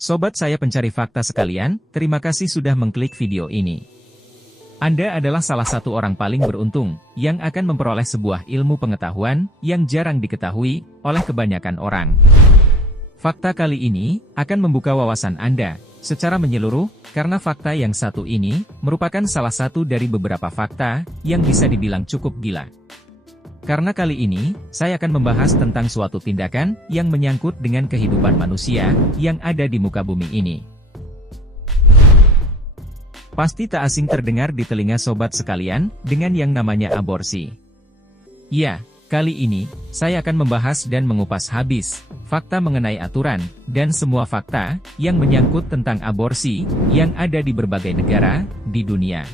Sobat saya pencari fakta sekalian, terima kasih sudah mengklik video ini. Anda adalah salah satu orang paling beruntung, yang akan memperoleh sebuah ilmu pengetahuan, yang jarang diketahui, oleh kebanyakan orang. Fakta kali ini, akan membuka wawasan Anda, secara menyeluruh, karena fakta yang satu ini, merupakan salah satu dari beberapa fakta, yang bisa dibilang cukup gila. Karena kali ini, saya akan membahas tentang suatu tindakan, yang menyangkut dengan kehidupan manusia, yang ada di muka bumi ini. Pasti tak asing terdengar di telinga sobat sekalian, dengan yang namanya aborsi. Ya, kali ini, saya akan membahas dan mengupas habis, fakta mengenai aturan, dan semua fakta, yang menyangkut tentang aborsi, yang ada di berbagai negara, di dunia.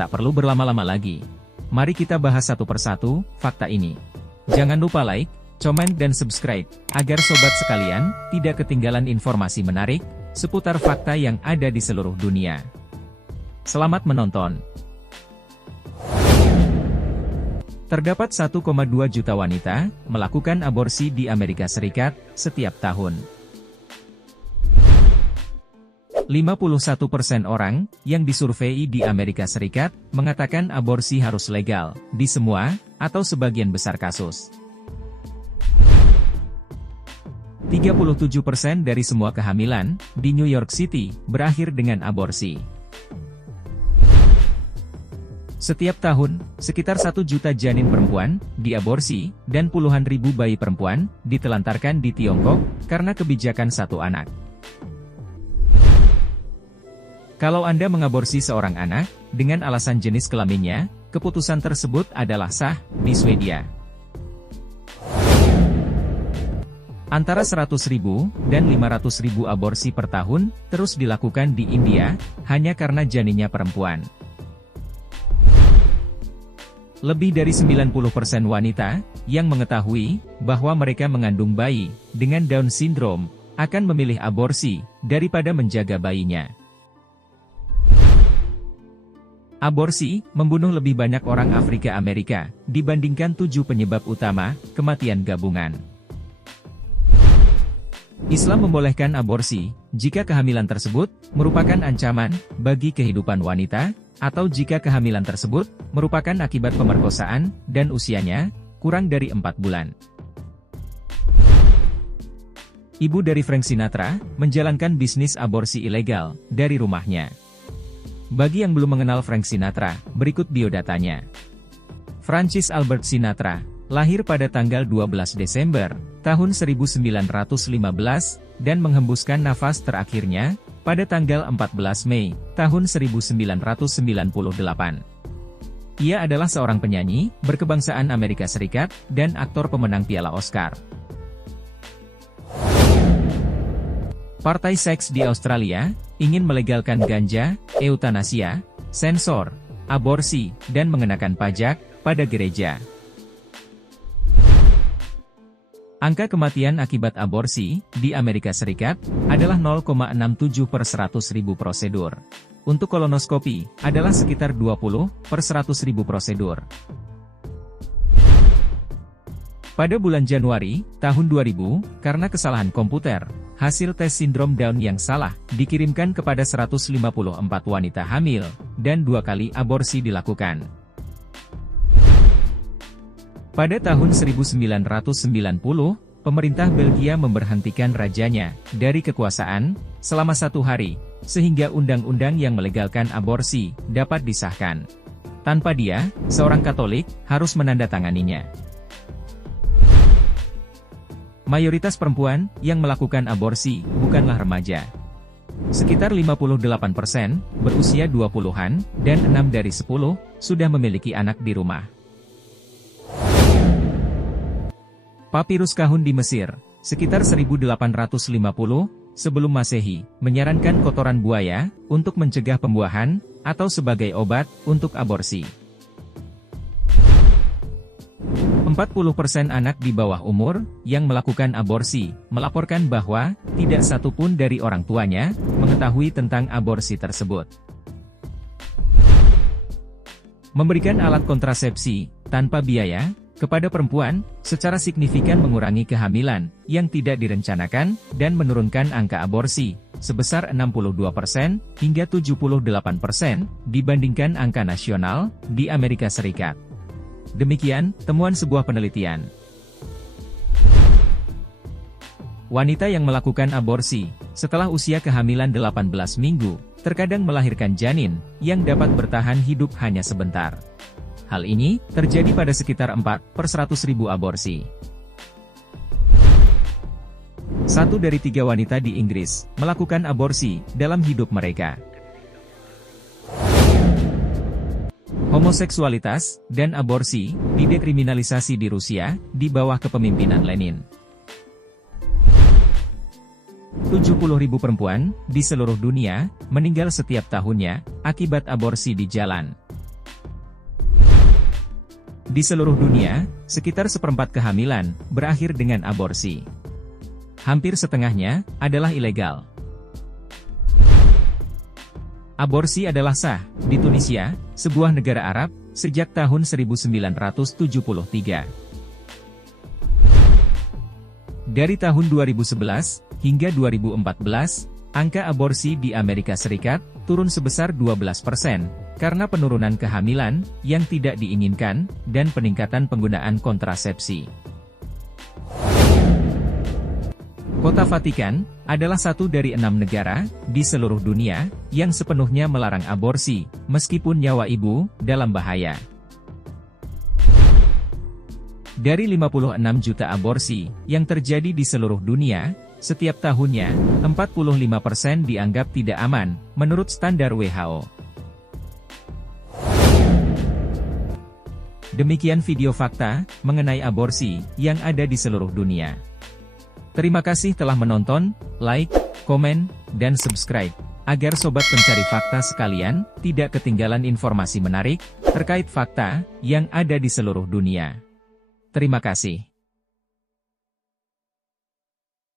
Tak perlu berlama-lama lagi. Mari kita bahas satu persatu, fakta ini. Jangan lupa like, comment dan subscribe, agar sobat sekalian, tidak ketinggalan informasi menarik, seputar fakta yang ada di seluruh dunia. Selamat menonton. Terdapat 1,2 juta wanita, melakukan aborsi di Amerika Serikat, setiap tahun. 51% orang, yang disurvei di Amerika Serikat, mengatakan aborsi harus legal, di semua, atau sebagian besar kasus. 37% dari semua kehamilan, di New York City, berakhir dengan aborsi. Setiap tahun, sekitar 1 juta janin perempuan, diaborsi, dan puluhan ribu bayi perempuan, ditelantarkan di Tiongkok, karena kebijakan satu anak. Kalau Anda mengaborsi seorang anak, dengan alasan jenis kelaminnya, keputusan tersebut adalah sah, di Swedia. Antara 100.000, dan 500.000 aborsi per tahun, terus dilakukan di India, hanya karena janinnya perempuan. Lebih dari 90% wanita, yang mengetahui, bahwa mereka mengandung bayi, dengan Down syndrome, akan memilih aborsi, daripada menjaga bayinya. Aborsi, membunuh lebih banyak orang Afrika Amerika, dibandingkan 7 penyebab utama, kematian gabungan. Islam membolehkan aborsi, jika kehamilan tersebut, merupakan ancaman, bagi kehidupan wanita, atau jika kehamilan tersebut, merupakan akibat pemerkosaan, dan usianya, kurang dari 4 bulan. Ibu dari Frank Sinatra, menjalankan bisnis aborsi ilegal, dari rumahnya. Bagi yang belum mengenal Frank Sinatra, berikut biodatanya. Francis Albert Sinatra, lahir pada tanggal 12 Desember, tahun 1915, dan menghembuskan nafas terakhirnya, pada tanggal 14 Mei, tahun 1998. Ia adalah seorang penyanyi, berkebangsaan Amerika Serikat, dan aktor pemenang Piala Oscar. Partai seks di Australia, ingin melegalkan ganja, eutanasia, sensor, aborsi, dan mengenakan pajak, pada gereja. Angka kematian akibat aborsi, di Amerika Serikat, adalah 0,67 per 100.000 prosedur. Untuk kolonoskopi, adalah sekitar 20 per 100.000 prosedur. Pada bulan Januari, tahun 2000, karena kesalahan komputer, hasil tes sindrom Down yang salah, dikirimkan kepada 154 wanita hamil, dan 2 kali aborsi dilakukan. Pada tahun 1990, pemerintah Belgia memberhentikan rajanya, dari kekuasaan, selama 1 hari, sehingga undang-undang yang melegalkan aborsi, dapat disahkan. Tanpa dia, seorang Katolik, harus menandatanganinya. Mayoritas perempuan, yang melakukan aborsi, bukanlah remaja. Sekitar 58%, berusia 20-an, dan 6 dari 10, sudah memiliki anak di rumah. Papirus Kahun di Mesir, sekitar 1850, sebelum Masehi, menyarankan kotoran buaya, untuk mencegah pembuahan, atau sebagai obat, untuk aborsi. 40% anak di bawah umur, yang melakukan aborsi, melaporkan bahwa, tidak satu pun dari orang tuanya, mengetahui tentang aborsi tersebut. Memberikan alat kontrasepsi, tanpa biaya, kepada perempuan, secara signifikan mengurangi kehamilan yang tidak direncanakan dan menurunkan angka aborsi sebesar 62% hingga 78% dibandingkan angka nasional di Amerika Serikat. Demikian temuan sebuah penelitian. Wanita yang melakukan aborsi setelah usia kehamilan 18 minggu terkadang melahirkan janin yang dapat bertahan hidup hanya sebentar. Hal ini terjadi pada sekitar 4/100.000 aborsi. 1 dari 3 wanita di Inggris melakukan aborsi dalam hidup mereka. Homoseksualitas dan aborsi didekriminalisasi di Rusia di bawah kepemimpinan Lenin. 70.000 perempuan di seluruh dunia meninggal setiap tahunnya akibat aborsi di jalan. Di seluruh dunia, sekitar seperempat kehamilan berakhir dengan aborsi. Hampir setengahnya adalah ilegal. Aborsi adalah sah di Tunisia, sebuah negara Arab, sejak tahun 1973. Dari tahun 2011 hingga 2014, angka aborsi di Amerika Serikat turun sebesar 12%, karena penurunan kehamilan yang tidak diinginkan dan peningkatan penggunaan kontrasepsi. Kota Vatikan adalah satu dari 6 negara di seluruh dunia yang sepenuhnya melarang aborsi, meskipun nyawa ibu dalam bahaya. Dari 56 juta aborsi yang terjadi di seluruh dunia, setiap tahunnya, 45% dianggap tidak aman, menurut standar WHO. Demikian video fakta mengenai aborsi yang ada di seluruh dunia. Terima kasih telah menonton, like, komen, dan subscribe, agar sobat pencari fakta sekalian tidak ketinggalan informasi menarik terkait fakta yang ada di seluruh dunia. Terima kasih.